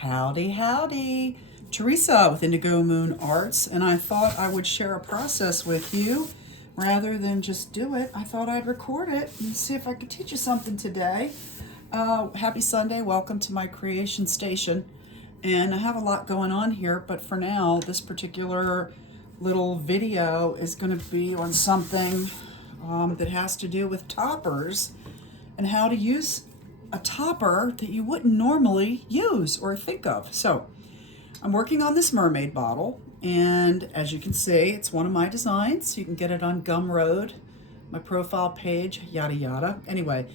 Howdy, howdy. Teresa with Indigo Moon Arts, and I thought I would share a process with you. Rather than just do it, I thought I'd record it and see if I could teach you something today. Happy Sunday, welcome to my creation station. And I have a lot going on here, but for now, this particular little video is going to be on something that has to do with toppers and how to use a topper that you wouldn't normally use or think of. So I'm working on this Mermaid bottle, and as you can see, it's one of my designs. You can get it on Gumroad, my profile page, yada yada. Anyway,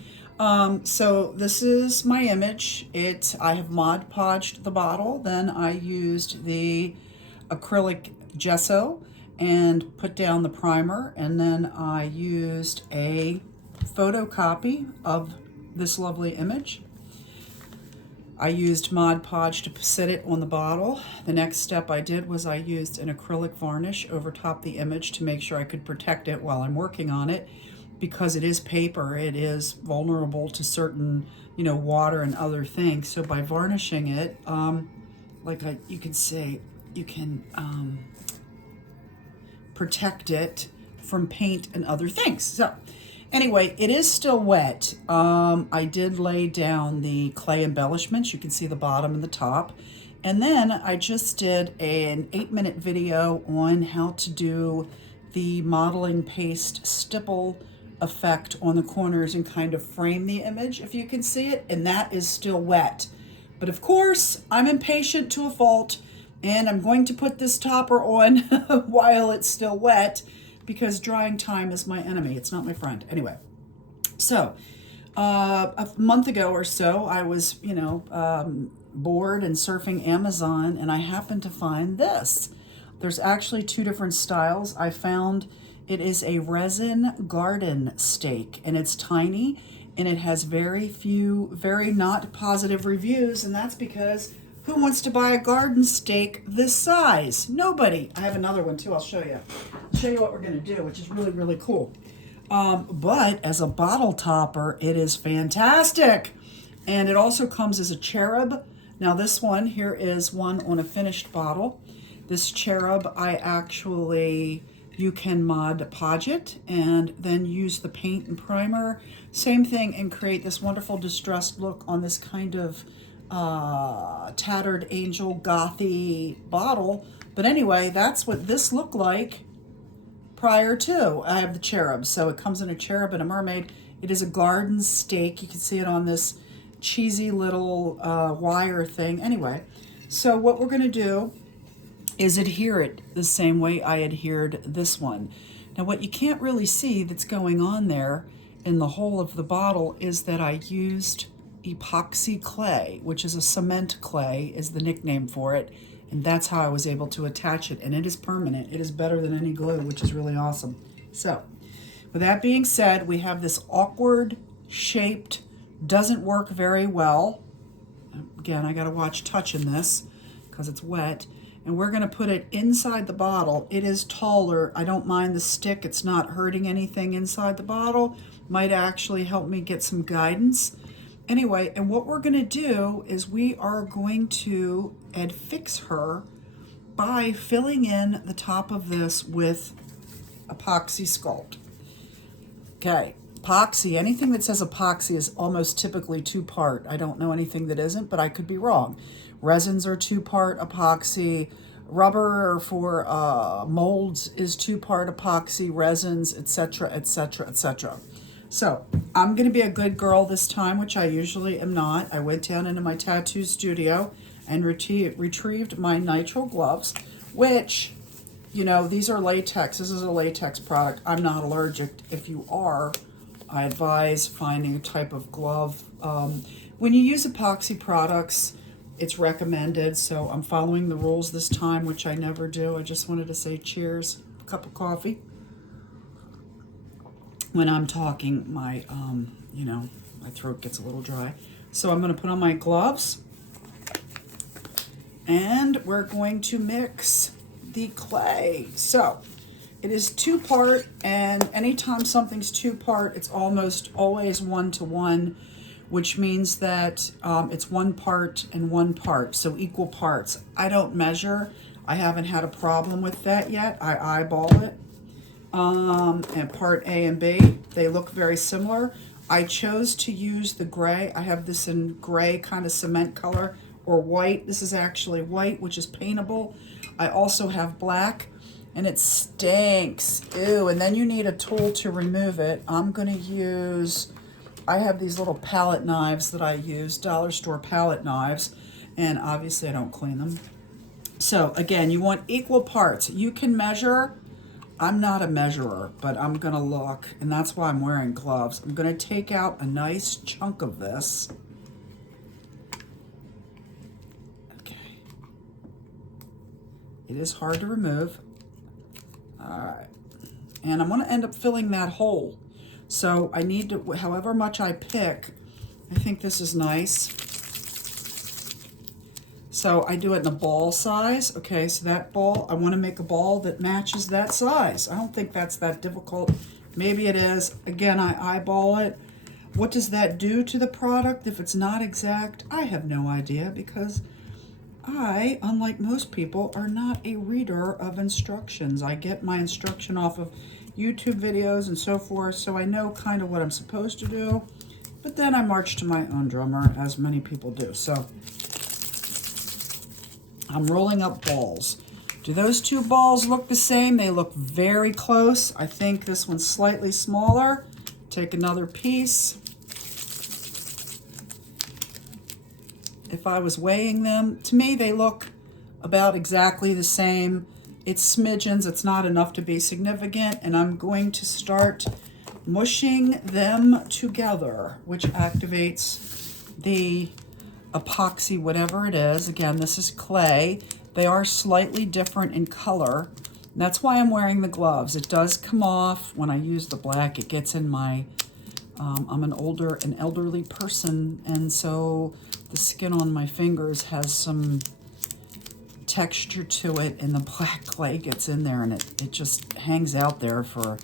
so this is my image. I have Mod Podged the bottle, then I used the acrylic gesso and put down the primer, and then I used a photocopy of this lovely image. I used Mod Podge to set it on the bottle. The next step I did was I used an acrylic varnish over top the image to make sure I could protect it while I'm working on it, because it is paper. It is vulnerable to certain, water and other things. So by varnishing it, you can see, you can protect it from paint and other things. So anyway, it is still wet. I did lay down the clay embellishments. You can see the bottom and the top. And then I just did an 8-minute video on how to do the modeling paste stipple effect on the corners and kind of frame the image, if you can see it. And that is still wet. But of course, I'm impatient to a fault, and I'm going to put this topper on while it's still wet, because drying time is my enemy. It's not my friend. Anyway, so a month ago or so, I was, bored and surfing Amazon, and I happened to find this. There's actually 2 different styles. I found it is a resin garden stake, and it's tiny, and it has very few, very not positive reviews, and that's because who wants to buy a garden stake this size? Nobody. I have another one too. I'll show you. I'll show you what we're going to do, which is really, really cool. But as a bottle topper, it is fantastic. And it also comes as a cherub. Now this one here is one on a finished bottle. This cherub, you can Mod Podge it and then use the paint and primer. Same thing, and create this wonderful distressed look on this kind of tattered angel gothy bottle. But anyway, that's what this looked like prior to. I have the cherub, so it comes in a cherub and a mermaid. It is a garden stake. You can see it on this cheesy little wire thing. Anyway, so what we're going to do is adhere it the same way I adhered this one. Now what you can't really see that's going on there in the whole of the bottle is that I used epoxy clay, which is a cement clay, is the nickname for it, and that's how I was able to attach it, and it is permanent. It is better than any glue, which is really awesome. So with that being said, we have this awkward shaped, doesn't work very well. Again, I gotta watch touching this because it's wet, and we're gonna put it inside the bottle. It is taller. I don't mind the stick. It's not hurting anything inside the bottle. Might actually help me get some guidance. Anyway, and what we're going to do is we are going to fix her by filling in the top of this with Epoxy Sculpt. Okay, epoxy, anything that says epoxy is almost typically 2-part. I don't know anything that isn't, but I could be wrong. Resins are 2-part epoxy. Rubber for molds is 2-part epoxy, resins, etc., etc., etc. So I'm going to be a good girl this time, which I usually am not. I went down into my tattoo studio and retrieved my nitrile gloves, which, these are latex. This is a latex product. I'm not allergic. If you are, I advise finding a type of glove. When you use epoxy products, it's recommended. So I'm following the rules this time, which I never do. I just wanted to say cheers, a cup of coffee. When I'm talking, my throat gets a little dry. So I'm going to put on my gloves, and we're going to mix the clay. So it is 2-part, and anytime something's 2-part, it's almost always 1-to-1. which means that it's 1 part and 1 part, so equal parts. I don't measure. I haven't had a problem with that yet. I eyeball it. And part A and B, they look very similar. I chose to use the gray. I have this in gray kind of cement color, or white. This is actually white, which is paintable. I also have black, and it stinks. Ew, and then you need a tool to remove it. I'm gonna use, I have these little palette knives that I use, dollar store palette knives, and obviously I don't clean them. So again, you want equal parts. You can measure. I'm not a measurer, but I'm gonna look, and that's why I'm wearing gloves. I'm gonna take out a nice chunk of this. Okay. It is hard to remove. All right. And I'm gonna end up filling that hole. So I need to, however much I pick, I think this is nice. So I do it in a ball size. Okay, so that ball, I want to make a ball that matches that size. I don't think that's that difficult. Maybe it is. Again, I eyeball it. What does that do to the product if it's not exact? I have no idea, because I, unlike most people, are not a reader of instructions. I get my instruction off of YouTube videos and so forth, so I know kind of what I'm supposed to do. But then I march to my own drummer, as many people do. So I'm rolling up balls. Do those 2 balls look the same? They look very close. I think this one's slightly smaller. Take another piece. If I was weighing them, to me they look about exactly the same. It's smidgens, it's not enough to be significant, and I'm going to start mushing them together, which activates the epoxy, whatever it is. Again, this is clay. They are slightly different in color. That's why I'm wearing the gloves. It does come off when I use the black. It gets in my, I'm an elderly person, and so the skin on my fingers has some texture to it, and the black clay gets in there, and it just hangs out there for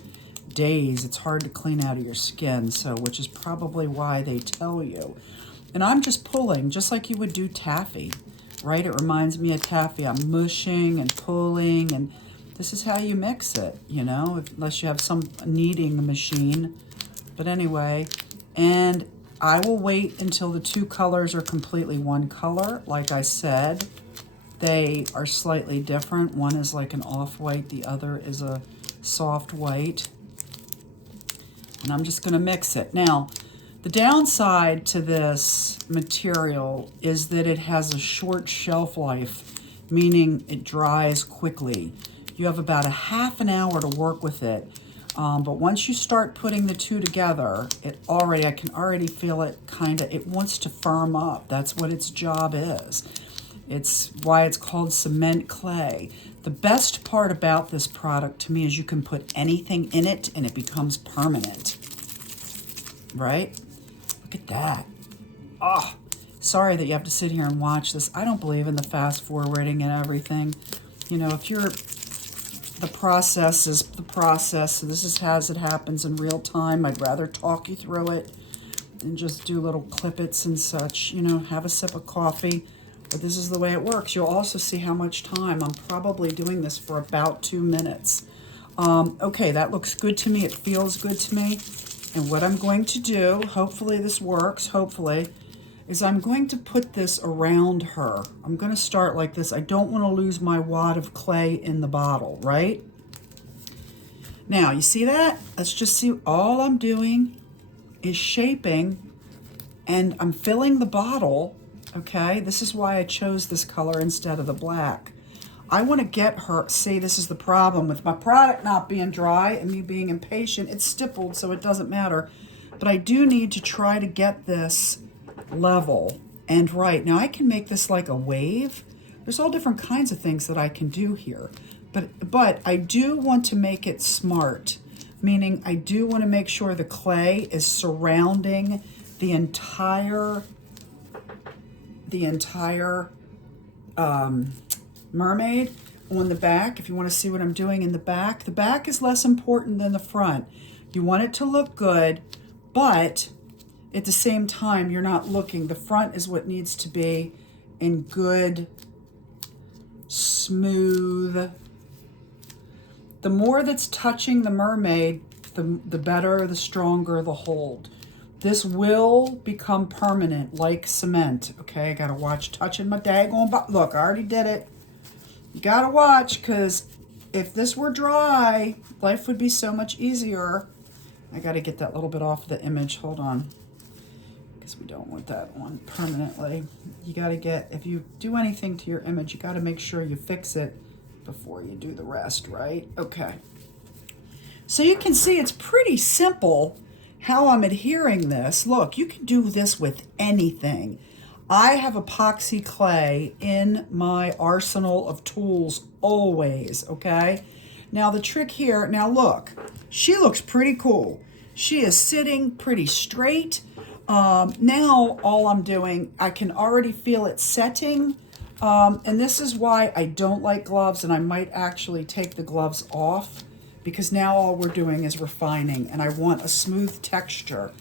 days. It's hard to clean out of your skin, so, which is probably why they tell you. And I'm just pulling, just like you would do taffy, right? It reminds me of taffy. I'm mushing and pulling, and this is how you mix it, you know, unless you have some kneading machine. But anyway, and I will wait until the 2 colors are completely one color. Like I said, they are slightly different. One is like an off-white, the other is a soft white. And I'm just gonna mix it. Now, the downside to this material is that it has a short shelf life, meaning it dries quickly. You have about a half an hour to work with it. But once you start putting the 2 together, I can already feel it it wants to firm up. That's what its job is. It's why it's called cement clay. The best part about this product to me is you can put anything in it and it becomes permanent, right? Look at that. Oh, sorry that you have to sit here and watch this. I don't believe in the fast forwarding and everything. You know, if you're, the process is the process. So this is as it happens in real time. I'd rather talk you through it and just do little clippets and such. You know, have a sip of coffee. But this is the way it works. You'll also see how much time. I'm probably doing this for about 2 minutes. Okay, that looks good to me. It feels good to me. And what I'm going to do, hopefully this works, hopefully, is I'm going to put this around her. I'm going to start like this. I don't want to lose my wad of clay in the bottle, right? Now, you see that? Let's just see. All I'm doing is shaping, and I'm filling the bottle. Okay, this is why I chose this color instead of the black. I want to get her, see, this is the problem with my product not being dry and me being impatient. It's stippled, so it doesn't matter. But I do need to try to get this level and right. Now I can make this like a wave. There's all different kinds of things that I can do here. But I do want to make it smart, meaning I do want to make sure the clay is surrounding the entire mermaid on the back. If you want to see what I'm doing in the back is less important than the front. You want it to look good, but at the same time, you're not looking. The front is what needs to be in good, smooth. The more that's touching the mermaid, the better, the stronger the hold. This will become permanent like cement. Okay, I gotta watch touching my daggone look, I already did it. You gotta watch, because if this were dry, life would be so much easier. I gotta get that little bit off the image. Hold on, because we don't want that one permanently. You gotta get, if you do anything to your image, you gotta make sure you fix it before you do the rest, right? Okay. So you can see it's pretty simple how I'm adhering this. Look, you can do this with anything. I have epoxy clay in my arsenal of tools always, okay? Now the trick here, now look, she looks pretty cool. She is sitting pretty straight. Now all I'm doing, I can already feel it setting. And this is why I don't like gloves, and I might actually take the gloves off, because now all we're doing is refining, and I want a smooth texture.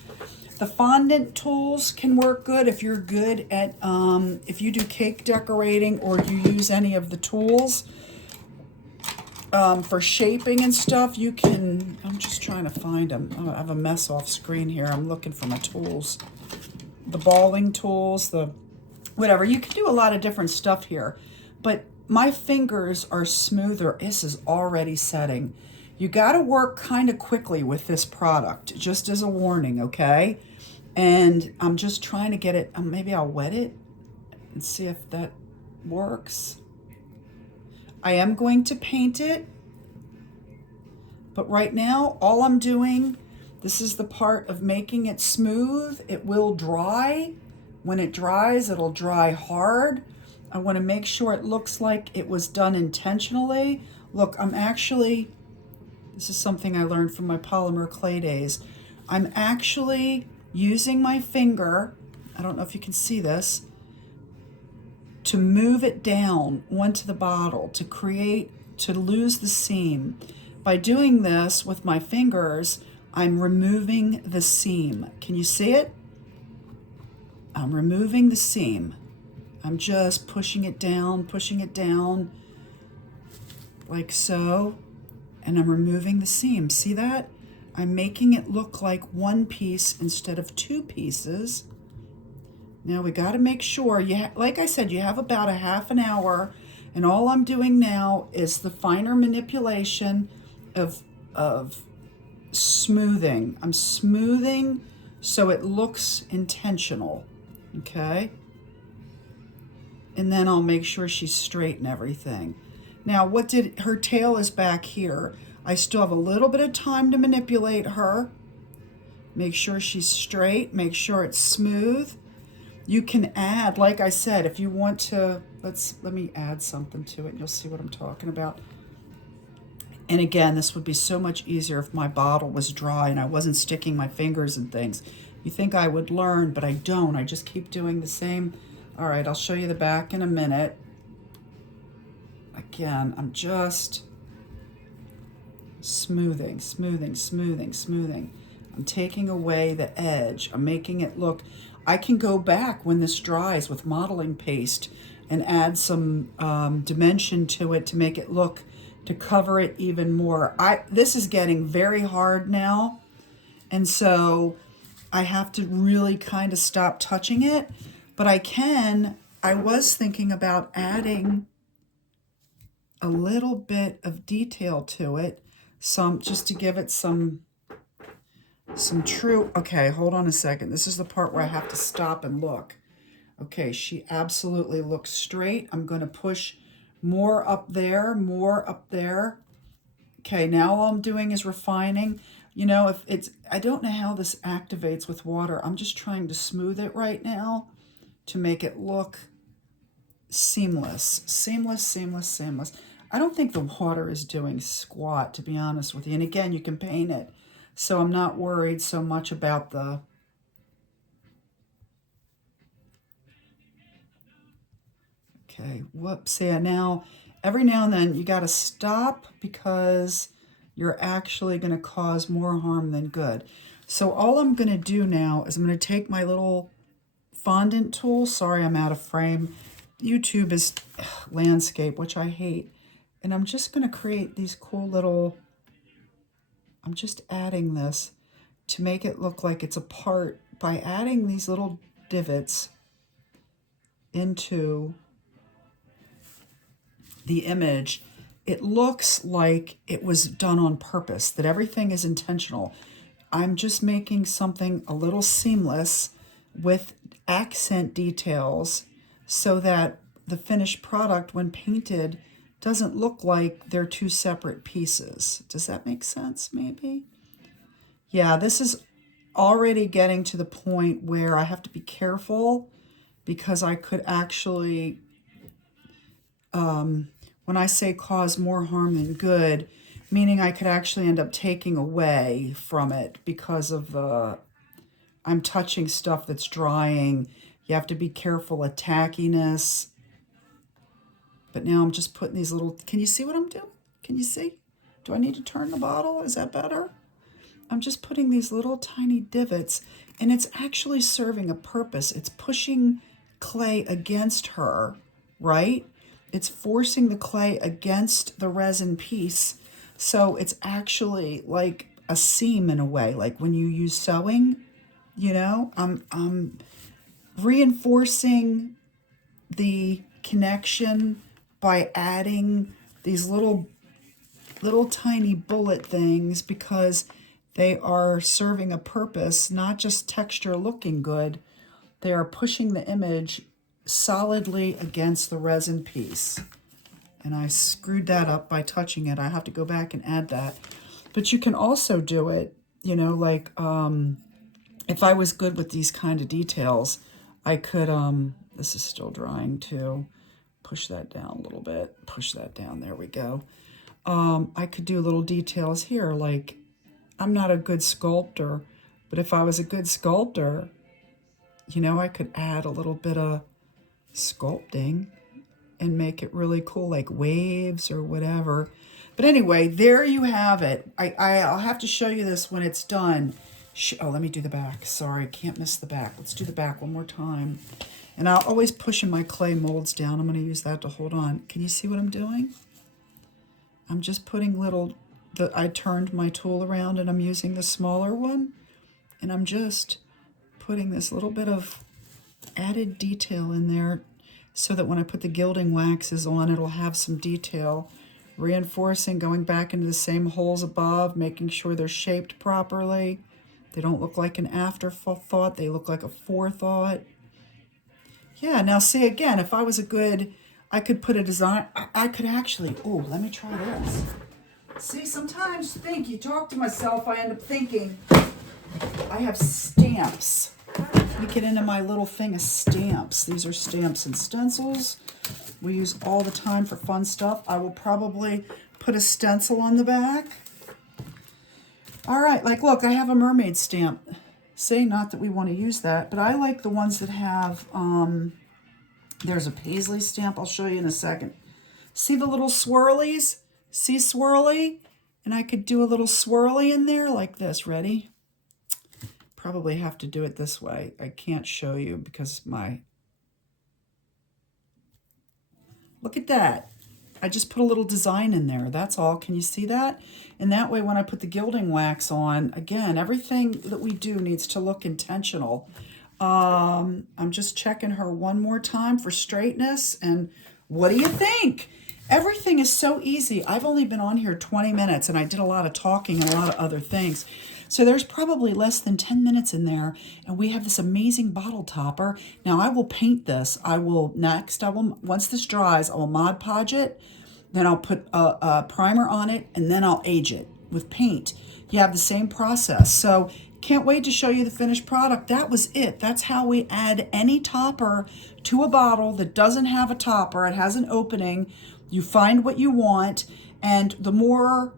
The fondant tools can work good if you're good at, if you do cake decorating or you use any of the tools for shaping and stuff. You can, I'm just trying to find them. I have a mess off screen here. I'm looking for my tools. The balling tools, the whatever. You can do a lot of different stuff here, but my fingers are smoother. This is already setting. You got to work kind of quickly with this product, just as a warning, okay? And I'm just trying to get it, maybe I'll wet it and see if that works. I am going to paint it, but right now, all I'm doing, this is the part of making it smooth. It will dry. When it dries, it'll dry hard. I want to make sure it looks like it was done intentionally. Look, I'm actually, this is something I learned from my polymer clay days. I'm actually using my finger, I don't know if you can see this, to move it down onto the bottle to create, to lose the seam. By doing this with my fingers, I'm removing the seam. Can you see it? I'm removing the seam. I'm just pushing it down like so, and I'm removing the seam. See that? I'm making it look like one piece instead of two pieces. Now we got to make sure, like I said, you have about a half an hour, and all I'm doing now is the finer manipulation of smoothing. I'm smoothing so it looks intentional, okay? And then I'll make sure she's straight and everything. Now, her tail is back here. I still have a little bit of time to manipulate her. Make sure she's straight, make sure it's smooth. You can add, like I said, if you want to, let me add something to it and you'll see what I'm talking about. And again, this would be so much easier if my bottle was dry and I wasn't sticking my fingers in things. You think I would learn, but I don't. I just keep doing the same. All right, I'll show you the back in a minute. Again, I'm just smoothing. I'm taking away the edge. I'm making it look, I can go back when this dries with modeling paste and add some dimension to it to make it look, to cover it even more. This is getting very hard now, and so I have to really kind of stop touching it, but I was thinking about adding a little bit of detail to it, just to give it some true, okay, hold on a second. This is the part where I have to stop and look. Okay, she absolutely looks straight. I'm going to push more up there. Okay, now all I'm doing is refining. You know, I don't know how this activates with water. I'm just trying to smooth it right now to make it look seamless. I don't think the water is doing squat, to be honest with you. And again, you can paint it. So I'm not worried so much about the... Okay, whoops. Yeah, now, every now and then you got to stop because you're actually going to cause more harm than good. So all I'm going to do now is I'm going to take my little fondant tool. Sorry, I'm out of frame. YouTube is landscape, which I hate. And I'm just going to create these cool little, I'm just adding this to make it look like it's a part by adding these little divots into the image. It looks like it was done on purpose, that everything is intentional. I'm just making something a little seamless with accent details so that the finished product, when painted, doesn't look like they're two separate pieces. Does that make sense, maybe? Yeah, this is already getting to the point where I have to be careful because I could actually, when I say cause more harm than good, meaning I could actually end up taking away from it because of the, I'm touching stuff that's drying. You have to be careful of tackiness. But now I'm just putting these little, can you see what I'm doing? Can you see? Do I need to turn the bottle? Is that better? I'm just putting these little tiny divots, and it's actually serving a purpose. It's pushing clay against her, right? It's forcing the clay against the resin piece. So it's actually like a seam in a way, like when you use sewing, you know, I'm reinforcing the connection by adding these little tiny bullet things because they are serving a purpose, not just texture looking good. They are pushing the image solidly against the resin piece. And I screwed that up by touching it. I have to go back and add that. But you can also do it, you know, like if I was good with these kind of details, I could, this is still drying too. Push that down a little bit, push that down, there we go. I could do little details here, like I'm not a good sculptor, but if I was a good sculptor, you know, I could add a little bit of sculpting and make it really cool, like waves or whatever. But anyway, there you have it. I'll have to show you this when it's done. Oh, let me do the back. Sorry, can't miss the back. Let's do the back one more time. And I'll always pushing my clay molds down. I'm going to use that to hold on. Can you see what I'm doing? I'm just putting little, I turned my tool around and I'm using the smaller one. And I'm just putting this little bit of added detail in there so that when I put the gilding waxes on, it'll have some detail. Reinforcing, going back into the same holes above, making sure they're shaped properly. They don't look like an afterthought, they look like a forethought. Yeah, now see again, if I was a good, I could put a design, I could actually, oh, let me try this. See, sometimes you talk to myself, I end up thinking, I have stamps. Let me get into my little thing of stamps. These are stamps and stencils. We use all the time for fun stuff. I will probably put a stencil on the back. All right, like look, I have a mermaid stamp. Say not that we want to use that, but I like the ones that have, there's a paisley stamp. I'll show you in a second. See the little swirlies? See swirly? And I could do a little swirly in there like this. Ready? Probably have to do it this way. I can't show you because look at that. I just put a little design in there. That's all. Can you see that? And that way when I put the gilding wax on, again, everything that we do needs to look intentional. I'm just checking her one more time for straightness. And what do you think? Everything is so easy. I've only been on here 20 minutes and I did a lot of talking and a lot of other things. So there's probably less than 10 minutes in there, and we have this amazing bottle topper. Now I will paint this. Once this dries, I will Mod Podge it, then I'll put a primer on it, and then I'll age it with paint. You have the same process. So can't wait to show you the finished product. That was it. That's how we add any topper to a bottle that doesn't have a topper. It has an opening. You find what you want, and the more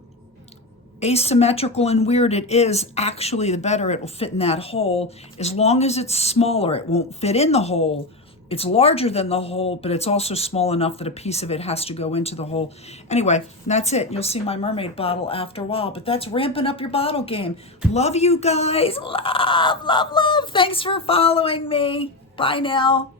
asymmetrical and weird it is, actually the better it will fit in that hole. As long as it's smaller, it won't fit in the hole, It's larger than the hole, but it's also small enough that a piece of it has to go into the hole. Anyway, that's it. You'll see my mermaid bottle after a while, but that's ramping up your bottle game. Love you guys. Love, love, love. Thanks for following me. Bye now.